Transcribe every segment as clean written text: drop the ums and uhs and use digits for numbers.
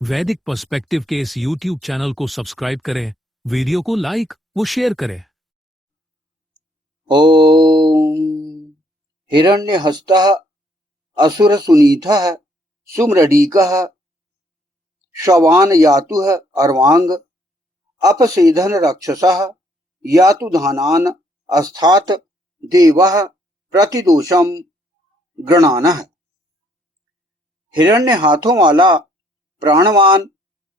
वैदिक पर्सपेक्टिव के इस YouTube चैनल को सब्सक्राइब करें, वीडियो को लाइक व शेयर करें। ओम हिरण्यहस्तः असुरसुनीतः सुम्रडीकः श्रवान यातुः अर्वांग अपसेधन रक्षसः यातु धानान अस्थात देवः प्रतिदोषम गृणानः। हिरण्य हाथों वाला, प्राणवान,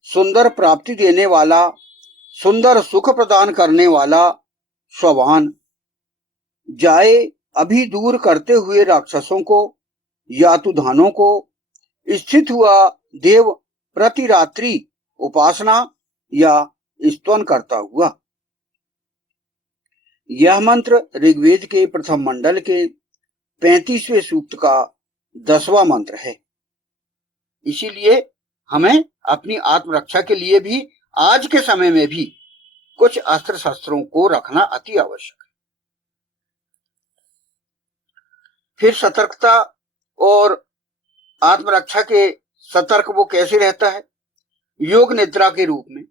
सुंदर प्राप्ति देने वाला, सुंदर सुख प्रदान करने वाला श्रवान जाए अभी दूर करते हुए राक्षसों को, यातुधानों को, स्थित हुआ देव प्रति रात्रि उपासना या स्तवन करता हुआ। यह मंत्र ऋग्वेद के प्रथम मंडल के 35वें सूक्त का 10वां मंत्र है। इसीलिए हमें अपनी आत्मरक्षा के लिए भी आज के समय में भी कुछ अस्त्र शस्त्रों को रखना अति आवश्यक है। फिर सतर्कता और आत्मरक्षा के सतर्क वो कैसे रहता है? योग निद्रा के रूप में।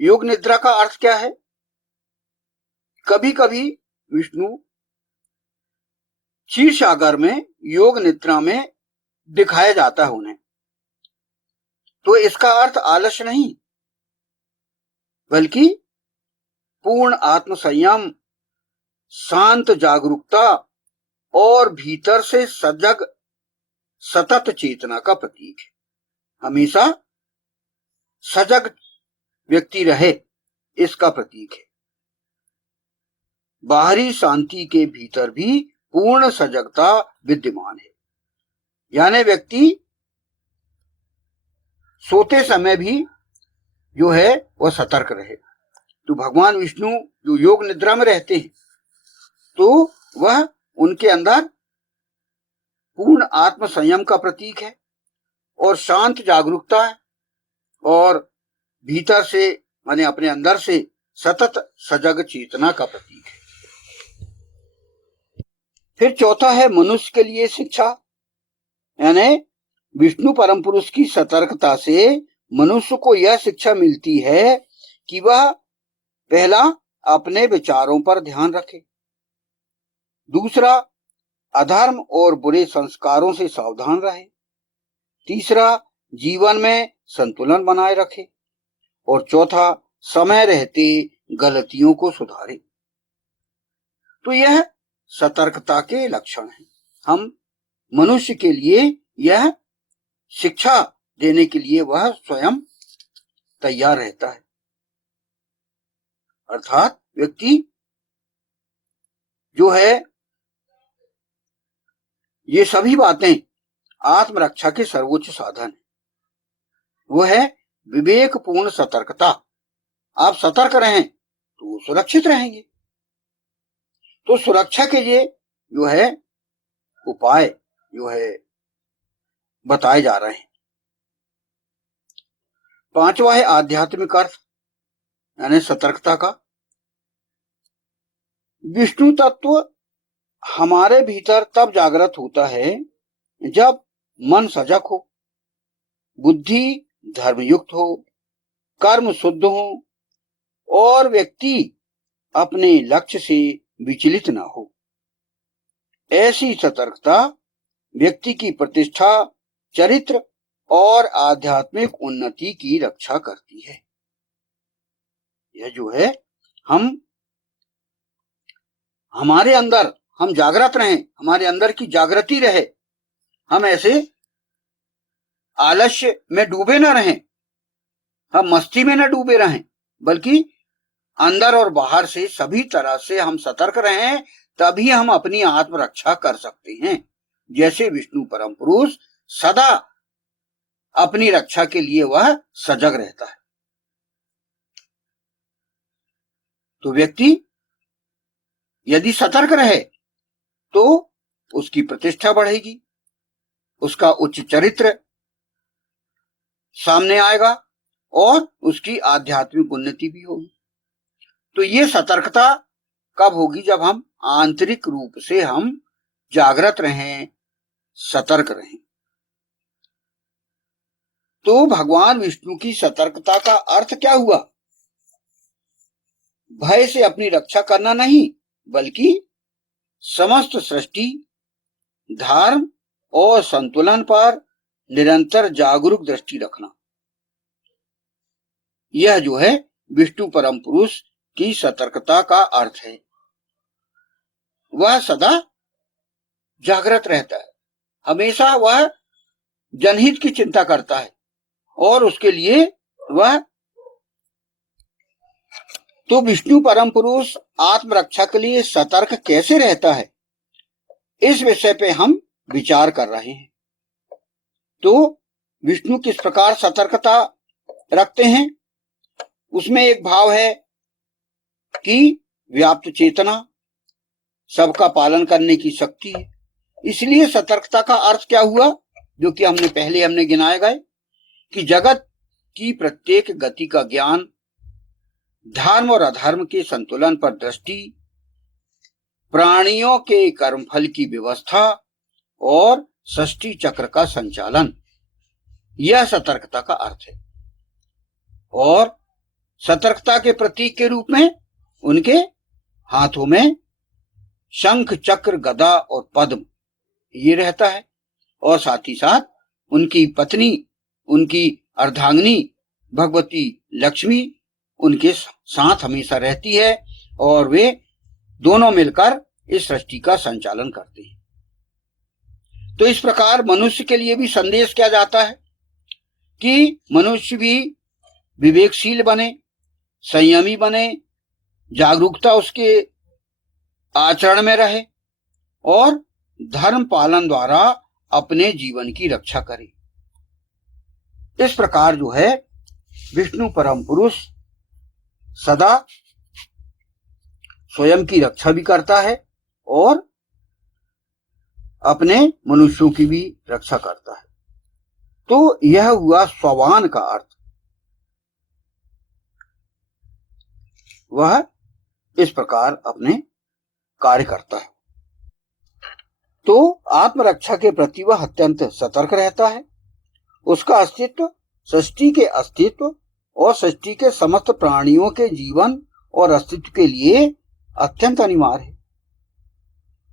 योग निद्रा का अर्थ क्या है? कभी कभी विष्णु क्षीर सागर में योग निद्रा में दिखाया जाता है उन्हें, तो इसका अर्थ आलस्य नहीं, बल्कि पूर्ण आत्म संयम, शांत जागरूकता और भीतर से सजग सतत चेतना का प्रतीक है। हमेशा सजग व्यक्ति रहे, इसका प्रतीक है। बाहरी शांति के भीतर भी पूर्ण सजगता विद्यमान है, यानी व्यक्ति सोते समय भी जो है वह सतर्क रहे। तो भगवान विष्णु जो योग निद्रा में रहते हैं, तो वह उनके अंदर पूर्ण आत्म संयम का प्रतीक है और शांत जागरूकता है और भीतर से माने अपने अंदर से सतत सजग चेतना का प्रतीक है। फिर चौथा है मनुष्य के लिए शिक्षा, यानी विष्णु परम पुरुष की सतर्कता से मनुष्य को यह शिक्षा मिलती है कि वह पहला अपने विचारों पर ध्यान रखे, दूसरा अधर्म और बुरे संस्कारों से सावधान रहे, तीसरा जीवन में संतुलन बनाए रखे और चौथा समय रहते गलतियों को सुधारे। तो यह सतर्कता के लक्षण हैं। हम मनुष्य के लिए यह शिक्षा देने के लिए वह स्वयं तैयार रहता है, अर्थात व्यक्ति जो है ये सभी बातें आत्मरक्षा के सर्वोच्च साधन है। वो है विवेकपूर्ण सतर्कता। आप सतर्क रहें तो सुरक्षित रहेंगे। तो सुरक्षा के लिए जो है उपाय जो है बताए जा रहे हैं। पांचवा है आध्यात्मिक अर्थ, यानी सतर्कता का। विष्णु तत्व हमारे भीतर तब जागृत होता है जब मन सजग हो, बुद्धि धर्मयुक्त हो, कर्म शुद्ध हो और व्यक्ति अपने लक्ष्य से विचलित न हो। ऐसी सतर्कता व्यक्ति की प्रतिष्ठा, चरित्र और आध्यात्मिक उन्नति की रक्षा करती है। यह जो है हमारे अंदर हम जागृत रहें, हमारे अंदर की जागृति रहे, हम ऐसे आलस्य में डूबे न रहें, हम मस्ती में न डूबे रहें, बल्कि अंदर और बाहर से सभी तरह से हम सतर्क रहें, तभी हम अपनी आत्मरक्षा कर सकते हैं। जैसे विष्णु परम पुरुष सदा अपनी रक्षा के लिए वह सजग रहता है। तो व्यक्ति यदि सतर्क रहे तो उसकी प्रतिष्ठा बढ़ेगी, उसका उच्च चरित्र सामने आएगा और उसकी आध्यात्मिक उन्नति भी होगी। तो ये सतर्कता कब होगी? जब हम आंतरिक रूप से हम जागृत रहें, सतर्क रहें। तो भगवान विष्णु की सतर्कता का अर्थ क्या हुआ? भय से अपनी रक्षा करना नहीं, बल्कि समस्त सृष्टि, धर्म और संतुलन पर निरंतर जागरूक दृष्टि रखना। यह जो है विष्णु परम पुरुष की सतर्कता का अर्थ है। वह सदा जागृत रहता है, हमेशा वह जनहित की चिंता करता है और उसके लिए वह तो विष्णु परम पुरुष आत्मरक्षा के लिए सतर्क कैसे रहता है, इस विषय पे हम विचार कर रहे हैं। तो विष्णु किस प्रकार सतर्कता रखते हैं, उसमें एक भाव है कि व्याप्त चेतना, सबका पालन करने की शक्ति है। इसलिए सतर्कता का अर्थ क्या हुआ, जो कि हमने गिनाए गए कि जगत की प्रत्येक गति का ज्ञान, धर्म और अधर्म के संतुलन पर दृष्टि, प्राणियों के कर्मफल की व्यवस्था और सृष्टि चक्र का संचालन, यह सतर्कता का अर्थ है। और सतर्कता के प्रतीक के रूप में उनके हाथों में शंख, चक्र, गदा और पद्म ये रहता है, और साथ ही साथ उनकी पत्नी, उनकी अर्धांगिनी भगवती लक्ष्मी उनके साथ हमेशा रहती है और वे दोनों मिलकर इस सृष्टि का संचालन करते हैं। तो इस प्रकार मनुष्य के लिए भी संदेश किया जाता है कि मनुष्य भी विवेकशील बने, संयमी बने, जागरूकता उसके आचरण में रहे और धर्म पालन द्वारा अपने जीवन की रक्षा करे। इस प्रकार जो है विष्णु परम पुरुष सदा स्वयं की रक्षा भी करता है और अपने मनुष्यों की भी रक्षा करता है। तो यह हुआ स्वावान का अर्थ। वह इस प्रकार अपने कार्य करता है। तो आत्मरक्षा के प्रति वह अत्यंत सतर्क रहता है। उसका अस्तित्व सृष्टि के अस्तित्व और सृष्टि के समस्त प्राणियों के जीवन और अस्तित्व के लिए अत्यंत अनिवार्य है।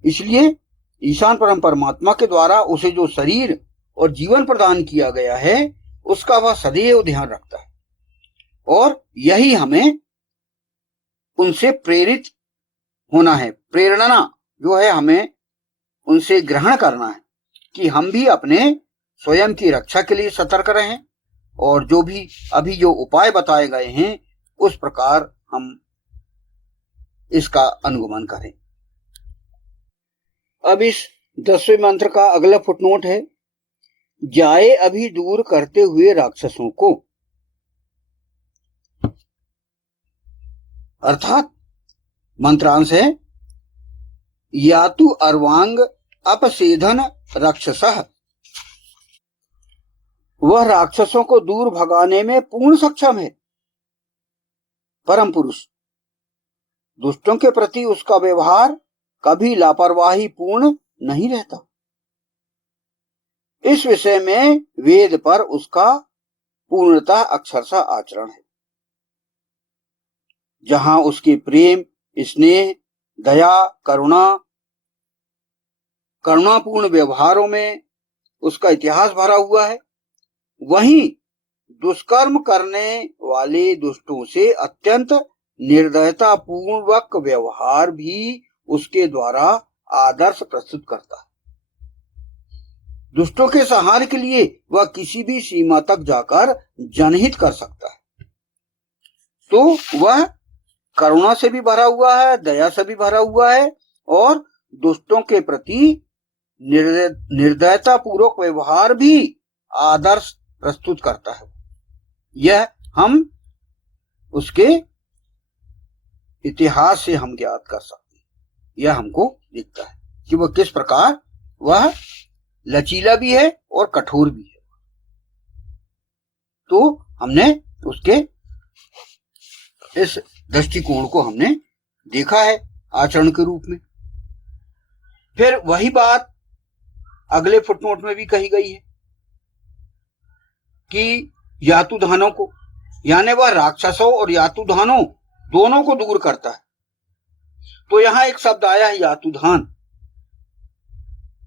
इसलिए ईशान परम परमात्मा के द्वारा उसे जो शरीर और जीवन प्रदान किया गया है, उसका वह सदैव ध्यान रखता है और यही हमें उनसे प्रेरित होना है। प्रेरणा जो है हमें उनसे ग्रहण करना है कि हम भी अपने स्वयं की रक्षा के लिए सतर्क रहें और जो भी अभी जो उपाय बताए गए हैं उस प्रकार हम इसका अनुगमन करें। अब इस 10वें मंत्र का अगला फुटनोट है, जाए अभी दूर करते हुए राक्षसों को। अर्थात मंत्रांश है, यातु अर्वांग अपसेधन राक्षसः, वह राक्षसों को दूर भगाने में पूर्ण सक्षम है। परम पुरुष दुष्टों के प्रति उसका व्यवहार कभी लापरवाही पूर्ण नहीं रहता। इस विषय में वेद पर उसका पूर्णतः अक्षरशः आचरण है। जहां उसके प्रेम, स्नेह, दया, करुणापूर्ण व्यवहारों में उसका इतिहास भरा हुआ है, वहीं दुष्कर्म करने वाले दुष्टों से अत्यंत निर्दयता पूर्वक व्यवहार भी उसके द्वारा आदर्श प्रस्तुत करता है। दुष्टों के संहार के लिए वह किसी भी सीमा तक जाकर जनहित कर सकता है। तो वह करुणा से भी भरा हुआ है, दया से भी भरा हुआ है और दुष्टों के प्रति निर्दयता पूर्वक व्यवहार भी आदर्श प्रस्तुत करता है। यह हम उसके इतिहास से हम ज्ञात कर सकते हैं। यह हमको दिखता है कि वह किस प्रकार वह लचीला भी है और कठोर भी है। तो हमने उसके इस दृष्टिकोण को हमने देखा है आचरण के रूप में। फिर वही बात अगले फुटनोट में भी कही गई है कि यातुधानों को, यानी वह राक्षसों और यातुधानों दोनों को दूर करता है। तो यहां एक शब्द आया है यातुधान,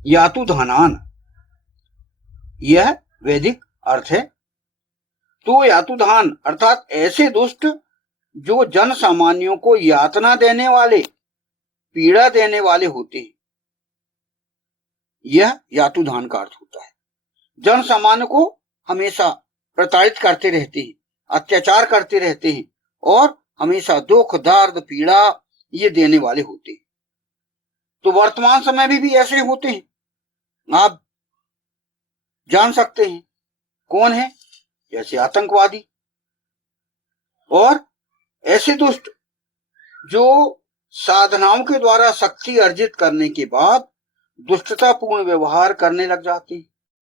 यातुधानान, यह वैदिक अर्थ है। तो यातुधान अर्थात ऐसे दुष्ट जो जन सामान्यों को यातना देने वाले, पीड़ा देने वाले होते हैं, यह यातुधान का अर्थ होता है। जन सामान्य को हमेशा प्रताड़ित करते रहते हैं, अत्याचार करते रहते हैं और हमेशा दुख दर्द पीड़ा ये देने वाले होते हैं। तो वर्तमान समय में भी ऐसे होते हैं, आप जान सकते हैं कौन है, जैसे आतंकवादी और ऐसे दुष्ट जो साधनाओं के द्वारा शक्ति अर्जित करने के बाद दुष्टतापूर्ण व्यवहार करने लग जाते हैं।